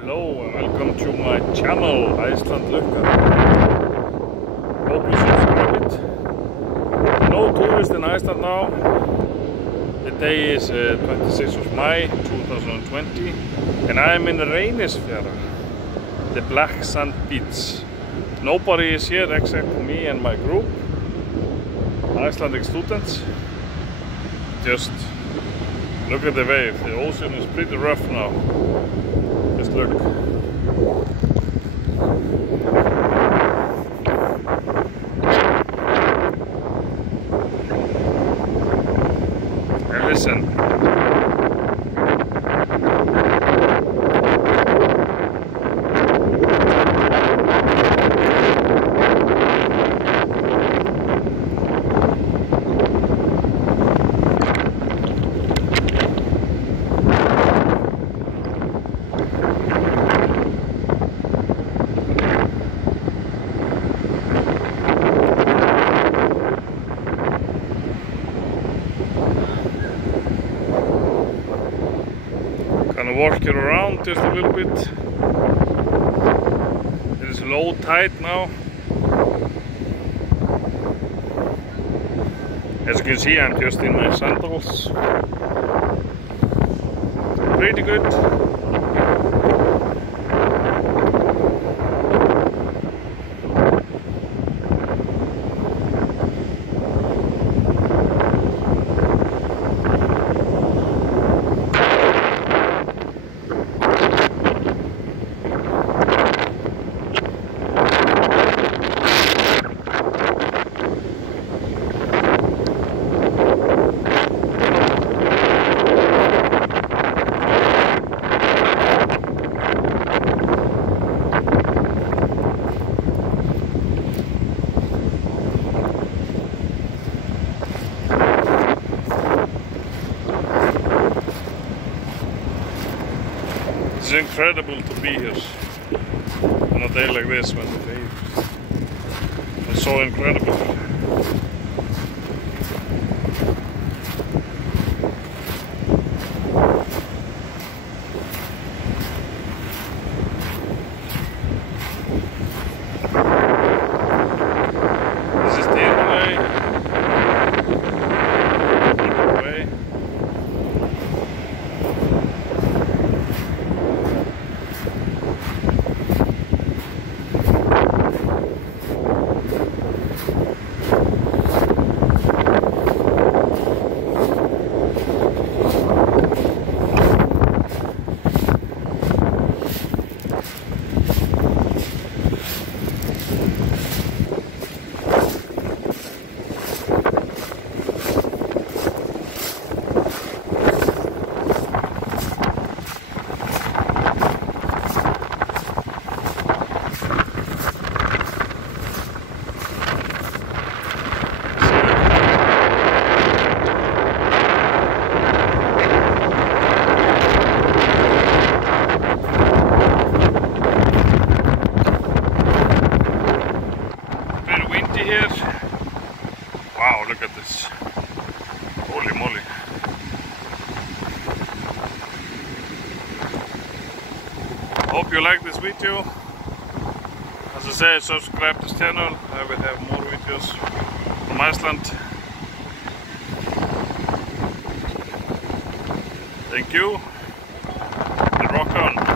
Hello and welcome to my channel, Iceland Lukka. Hope you subscribe it. No tourists in Iceland now. The day is 26th of May 2020 and I am in Reynisfjara, the black sand beach. Nobody is here except me and my group, Icelandic students. Just look at the wave. The ocean is pretty rough now. Just look. And listen. Gonna walk it around just a little bit. It is low tide now. As you can see, I'm just in my sandals. Pretty good. It's incredible to be here on a day like this when the wave is so incredible. This is the way. Here. Wow, look at this. Holy moly. Hope you like this video. As I say, subscribe to this channel. I will have more videos from Iceland. Thank you. And rock on.